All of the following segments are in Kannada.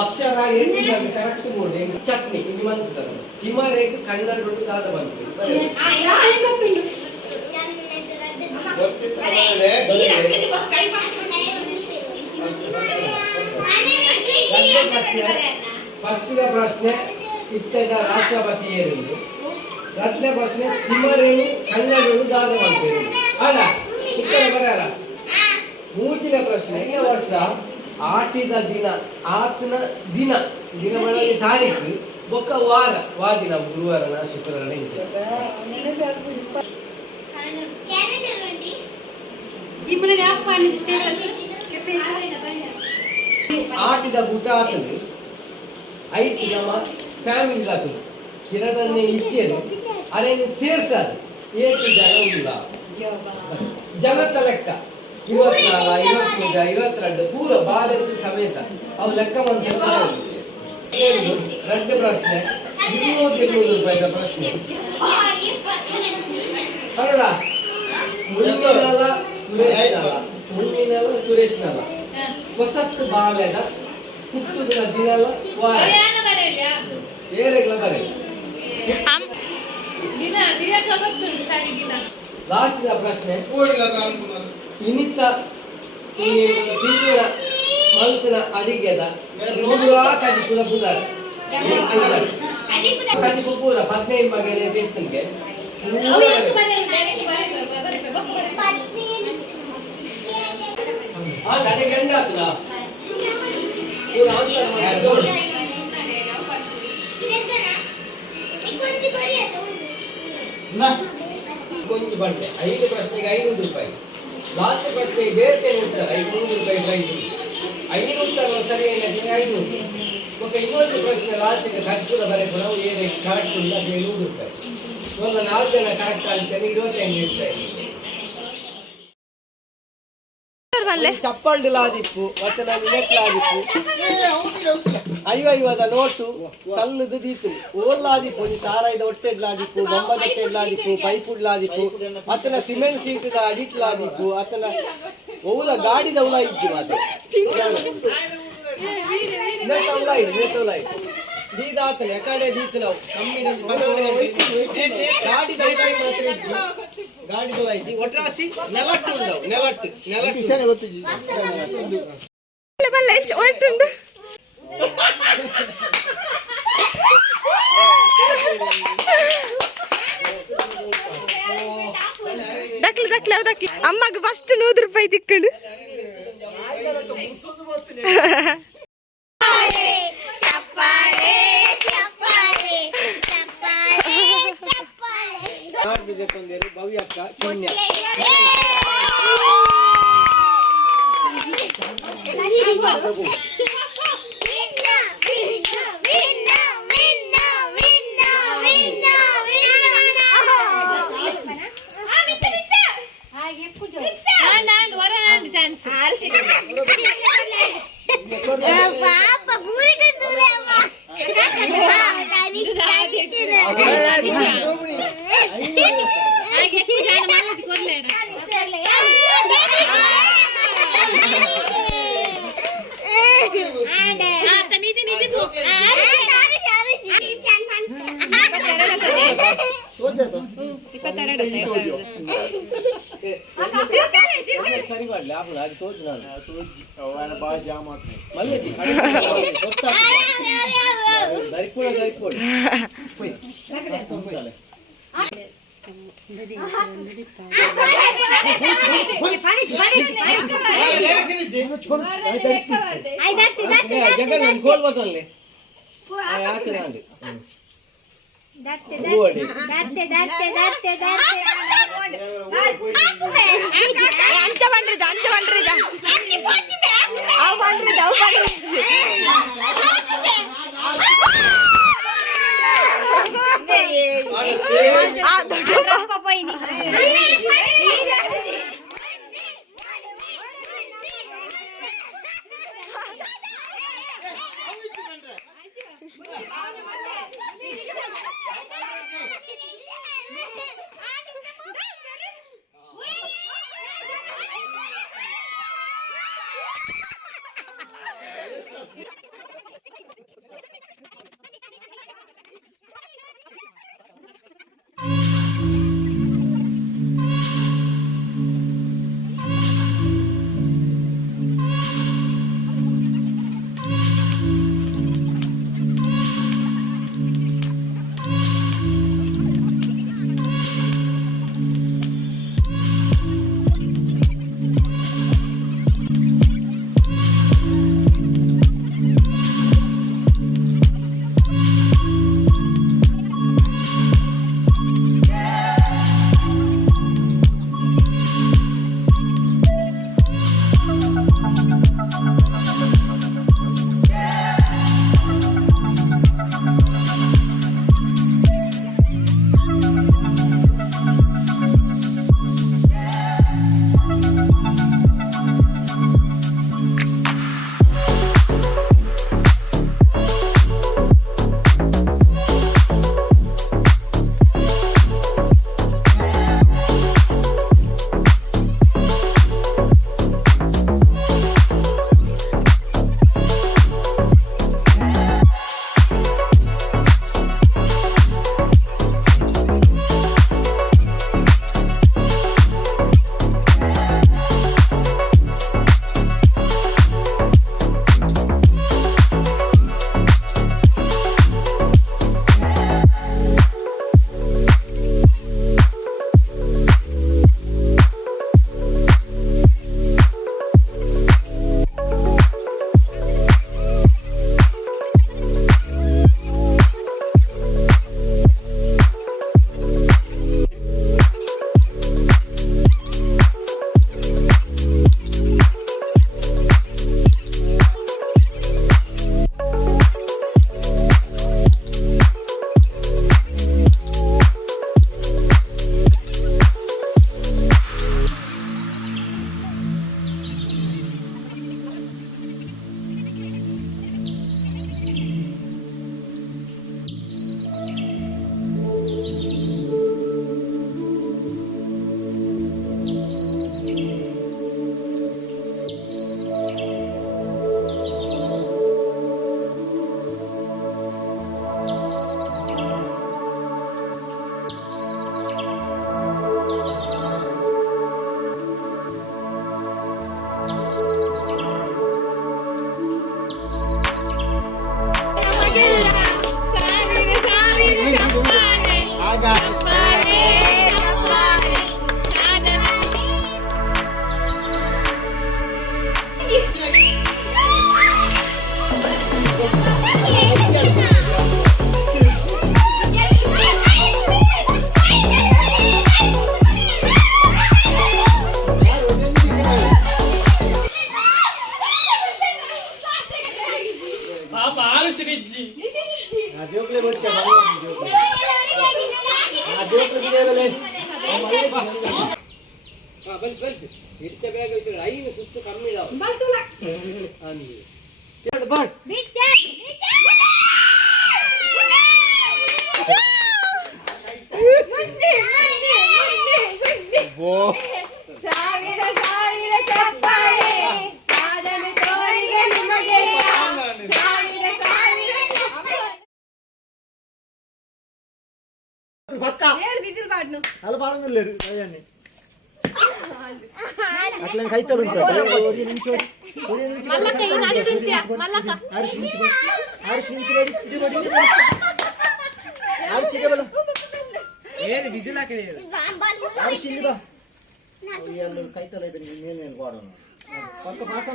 ಅಕ್ಷರ ಕರೆಕ್ಟ್ ಬೋರ್ಡ್ ಚಟ್ನಿ ಇದು ಮಂಚದ ಹಿಮಾಲಯಕ್ಕೆ ಕನ್ನಡ ದಾದ ಬಂತು ಫಸ್ಟ್ ಪ್ರಶ್ನೆ ಇತ್ತದ ರಾಷ್ಟ್ರಪತಿ ಏರಿದ್ದು ಎರಡನೇ ಪ್ರಶ್ನೆ ತಿಮ್ಮರೇನು ಕನ್ನಡಗಳು ದಾದ ಬಂತು ಅಲ್ಲ ಇತ್ತ ಬರಲ್ಲ ಮೂರನೇ ಪ್ರಶ್ನೆ ವರ್ಷ ಆಟಿದ ದಿನ ಆತನ ದಿನ ದಿನಗಳಲ್ಲಿ ತಾರೀಕು ಒಕ್ಕ ವಾರ ದಿನ ಗುರುವಾರನ ಶುಕ್ರವಾರ ಆಟಿದ ಊಟ ಆತನು ಐದು ನಮ್ಮ ಫ್ಯಾಮಿಲಿ ಆತನು ಕಿರಣನ್ನೇ ಇಚ್ಚೇನು ಅದೇನು ಸೇರ್ಸದು ಏಕೆ ಜನ ಇಲ್ಲ ಜನತ ಲೆಕ್ಕ 24, 25, 22 ಪೂರ ಭಾರತ ಸಮೇತ ಅವು ಲೆಕ್ಕ ಮಾಡ್ತಾರೆ. ಎರಡು ಪ್ರಶ್ನೆ 200 ರೂಪಾಯಿದ ಪ್ರಶ್ನೆ ಕನ್ನಡ ಮುಳ್ಳಿನಲ ಸುರೇಶ್ನಲ ಹೊಸತ್ತು ಬಾಲದ ಹುಟ್ಟುದಿನ ದಿನಲ ವಾರ ಏರೆಗಳ ಬರೆ ಲಾಸ್ಟ್ ಪ್ರಶ್ನೆ ಇನಿತ ತಿಂಗಳ ಮಲ್ತಿನ ಅಡಿಗೆದ ಕಜಿಪುರ ಪುದಾರ ಕಜಿಪು ಪೂರ 15 ಬಗೆಯ ಟೇಸ್ಟಿಂಗ್ಗೆ ಅಡಿಗೆ ಹೆಂಗ ಆಗ್ತದ ಪೂರ ಕೊಂಚ ಬಂಡೆ 5 ಪ್ರಶ್ನೆಗೆ 500 ರೂಪಾಯಿ ಲಾಸ್ಟ್ ಪ್ರಶ್ನೆಗೆ ಬೇರೆ ಉತ್ತರ 500 ರೂಪಾಯಿ ಪ್ರೈಸ್ 500 ಉತ್ತರ ಸರಿ 500 ಮತ್ತೆ ಇನ್ನೊಂದು ಪ್ರಶ್ನೆ ಲಾಸ್ಟಿಗೆ ಖರ್ಚು ಬರಬೇಕು ನಾವು ಏನು ಕರೆಕ್ಟ್ ಇಲ್ಲ 700 ರೂಪಾಯಿ ಒಂದು 4 ಜನ ಕರೆಕ್ಟ್ ಆಗ್ತೇನೆ 25 ರೂಪಾಯಿ ಚಪ್ಪಲ್ ಲಾದಿಪ್ಪು ಮತ್ತೆ ನಾನು ನೆಟ್ ಲಾದಿಪ್ಪು 50 ನೋಟು ತಲ್ಲದು ದೀತು ಓರ್ಲಾದಿಪ್ಪು ಸಾರಾಯ್ದ ಹೊಟ್ಟೆಡ್ಲಾದಿಪ್ಪು ಬೊಂಬದಟ್ಟೆಡ್ಲಾದಿಪ್ಪು ಪೈಪುಡ್ಲಾದಿಪ್ಪು ಅತನ ಸಿಮೆಂಟ್ ಸೀಟದ ಅಡಿಟ್ಲಾದಿಪ್ಪು ಅತನ ಓಲ ಗಾಡಿದ ಉಲ ಇದ್ದು ಅದು ದೀದಾತನ ಎಕಡೆ ದೀತು ನಾವು ಕಮ್ಮಿ ಗಾಡಿ ಗಾಡಿದ ಐತಿ ಒಟ್ರಾಸಿ ನೆಲಟ್ಟು ಉಂಡವು ನೆಲಟ್ಟು ವಿಷಯ ಗೊತ್ತಿದ್ದಿ ಅಮ್ಮಗೆ ಫಸ್ಟ್ 100 ರೂಪಾಯಿ ತಿಕ್ಕಂಡು ಭವ್ಯಕ್ಕ ಪುಣ್ಯ ಸರಿ ಮಾಡ್ಲಿ ಆಪುಲ ಅದು ತೋಜು ನಾನು ಬಾಳ ಜಾಮ್ ಆಗ್ತದೆ ಮಲ್ಲತಿ ದರಿಪುಳ ದರಿಪುಳ ಜಗನ್ ನಾನು ಕೋಲ್ ಬತ್ತಲ್ಲಿ ಹಾಕಿದೆ ಅಂಡಿ ಅಂಚ ಬಂದ್ರಿದ ಅವು ಬಂದ್ರಿದ ಬಲ್ತು ಇಡ್ತ ಬೇಗ ಐನು ಸುತ್ತು ಕಮ್ಮಿ ಇದಾವೆ ಸಾವಿರ ಸಾವಿರ ಚಪ್ಪಾಳೆ ಸಾಧನೆ ತೋರಿಗೆ ನಿಮಗೆ ಸಾವಿರ ಸಾವಿರ ಹೇಳು ಬಿದಿಲ್ ಬಾಡ್ನು ಅಲ್ಲ ಬಾಳಂಗಿಲ್ಲ ಕೈಯನ್ನೇ ಅಟ್ಲ ಕೈತರು ಉಂಟು ಕೈತಲ ಇದ್ರೆ ಇನ್ನೇನು ಬಾಡೋಣ ಪಕ್ಕ ಪಾಸ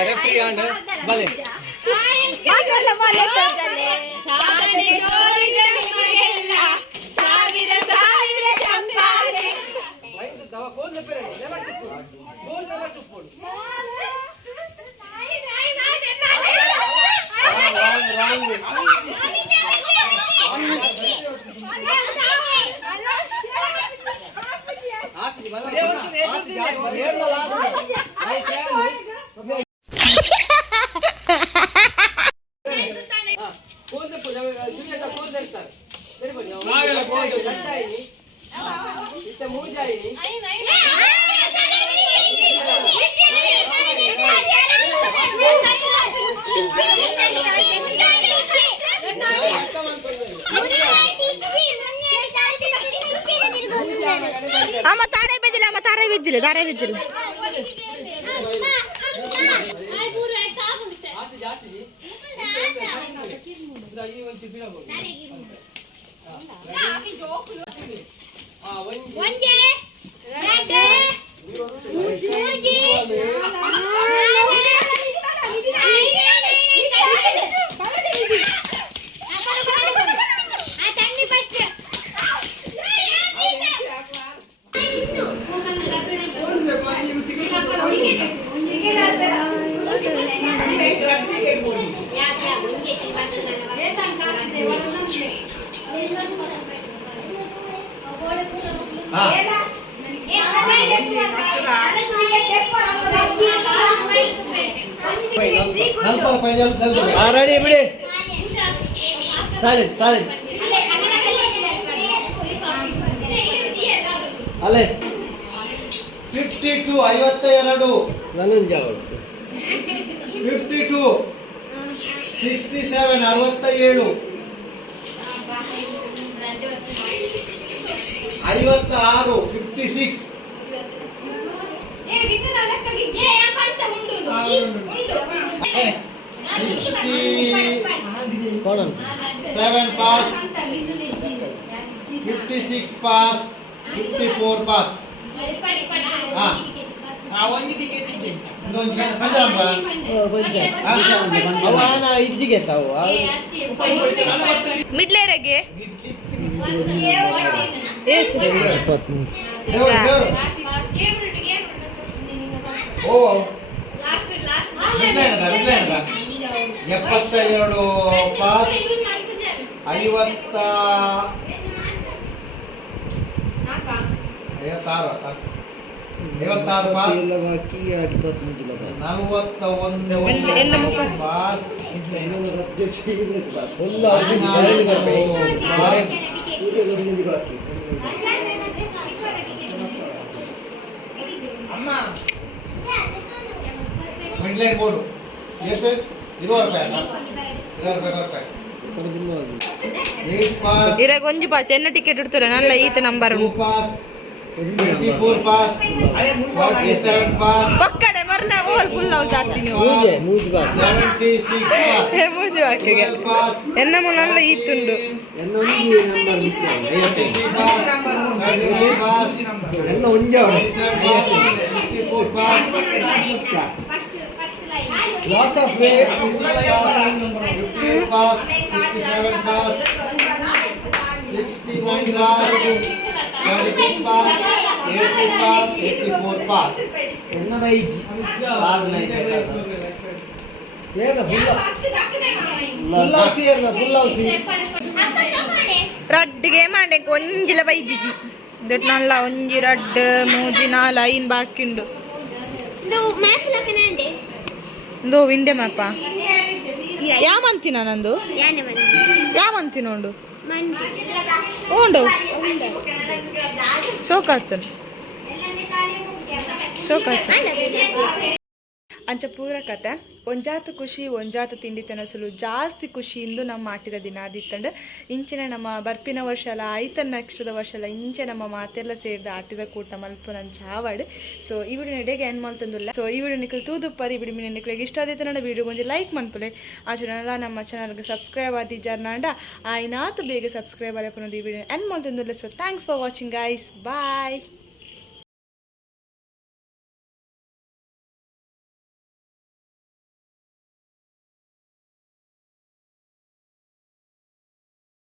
ರೆಫ್ರಿ ಆಂಡ್ ಬಲೆ ಸಾವಿರ ಸಾವಿರ ಚಪ್ಪಾಳೆ ಅಮ್ಮ ತಾರೆ ಬಿಜ್ಜಿಲ್ಲ ಅಮ್ಮ ತಾರೆ ಬಿಜ್ಜಿಲ್ಲ ತಾರೆ ಬಿಜ್ಜಿಲ್ಲ ರೆಡಿ ಬಿಡಿ ಸೈಲೆಂಟ್ ಸೈಲೆಂಟ್ ಅಲ್ಲೇ 52 52 52 67 67 56 56 7 pass 56 pass 54 pass ಇಜ್ಜಿಗೆ ತಾವು ಮಿಡ್ಲೇರೆಗೆ ಎಪ್ಪತ್ತೆರಡು ಪಾಸ್ 56 56 ಪಾಸ್ ಎಲ್ಲ ಬಾಕಿ 25 41 ಪಾಸ್ ಮಿಡ್ಲೈನ್ ಬೋರ್ಡು ಎಷ್ಟು 20 ರೂಪಾಯಿ ಅಲ್ಲ 20 ರೂಪಾಯಿ ಇರಾಗ ಒಂಜಿ ಪಾಸ್ ಎನ್ನ ಟಿಕೆಟ್ ಇಡ್ತಾರೆ ನಲ್ಲ ಈತ ನಂಬರ್ 2 ಪಾಸ್ 24 ಪಾಸ್ 47 ಪಾಸ್ ಪಕ್ಕಡೆ ಮರ್ನ ಓಲ್ ಫುಲ್ ಹೌಸ್ ಆಗ್ತೀನಿ ಮೂಜಿ ಬಾಸ್ 76 ಪಾಸ್ ಮೂಜಿ ವಾಕ್ಯಗೆ ಪಾಸ್ ಎನ್ನ ಮುನಲ್ಲ ಈತುಂಡು ಎಲ್ಲ ಒಂಜಿ ನಂಬರ್ ಮಿಸ್ ಆಗಿದೆ 55 ಪಾಸ್ 33 ಪಾಸ್ ಎಲ್ಲ ಒಂಜಿ 54 ಪಾಸ್ ಲಾಸ್ ಆಫ್ ವೇ 52 pass 67 pass 69 pass 76 pass 80 pass 84 pass ಎನ್ನದ ಐಜಿ ಬೇಗ ಫುಲ್ ಹೌಸಿ ರಡ್ಡಿಗೆ ಮಾಡೆ ಒಂಜಿಲ ಬೈದಿಜಿ ದೊಡ್ಡ ನಲ್ಲ ಒಂಜಿ ರಡ್ ಮೂಜಿ ನಾಲ್ ಐನ್ ಬಾಕಿಂಡು ಇಂದು ವಿಂಡೆ ಮ್ಯಾಪ ಯಾಮಂತಿನ ನಂದು ಯಾಮಂತಿನ ಉಂಡು ಉಂಡು ಶೋಕಾತನ್ ಅಂಚ ಪೂರ ಕತೆ ಒಂಜಾತ ಖುಷಿ ಒಂಜಾತ ತಿಂಡಿ ತಿನಸಲು ಜಾಸ್ತಿ ಖುಷಿಯಿಂದ ನಮ್ಮ ಮಾಟಿದ ದಿನ ಆದಿತ್ತಂಡು ಇಂಚಿನ ನಮ್ಮ ಬರ್ಪಿನ ವರ್ಷ ಅಲ್ಲ ಆಯ್ತನ ನಕ್ಷದ ವರ್ಷ ಅಲ್ಲ ಇಂಚೆ ನಮ್ಮ ಮಾತೆಲ್ಲ ಸೇರಿದ ಆಟಿದ ಕೂಟ ಮಲ್ಪ ನನ್ನ ಚಾವಾಡು ಸೊ ಈ ವಿಡಿಯೋ ನಡೆಗೆ ಏನು ಮಾಡ್ತಂದಿಲ್ಲ ಸೊ ಈ ವಿಡಿಯೋ ನಿಖಲ್ ತೂದುಪ್ಪರಿ ವಿಡಿಯೋ ಮೀನು ನಿಖಲಿಗೆ ಇಷ್ಟ ಆದಿತ್ತು ನನ್ನ ವಿಡಿಯೋ ಒಂದು ಲೈಕ್ ಮಾಡ್ಕೊಳ್ಳಿ ಆ ಚಾನಲ್ ನಮ್ಮ ಚಾನಲ್ಗೆ ಸಬ್ಸ್ಕ್ರೈಬ್ ಆದಿದ್ದಾರ ನಾಂಡ ಆಯ್ನಾತು ಬೇಗ ಸಬ್ಸ್ಕ್ರೈಬ್ ಆಗಿ ಈ ವಿಡಿಯೋ ಏನು ಮಾಡ್ತಂದಿಲ್ಲ so thanks for watching guys bye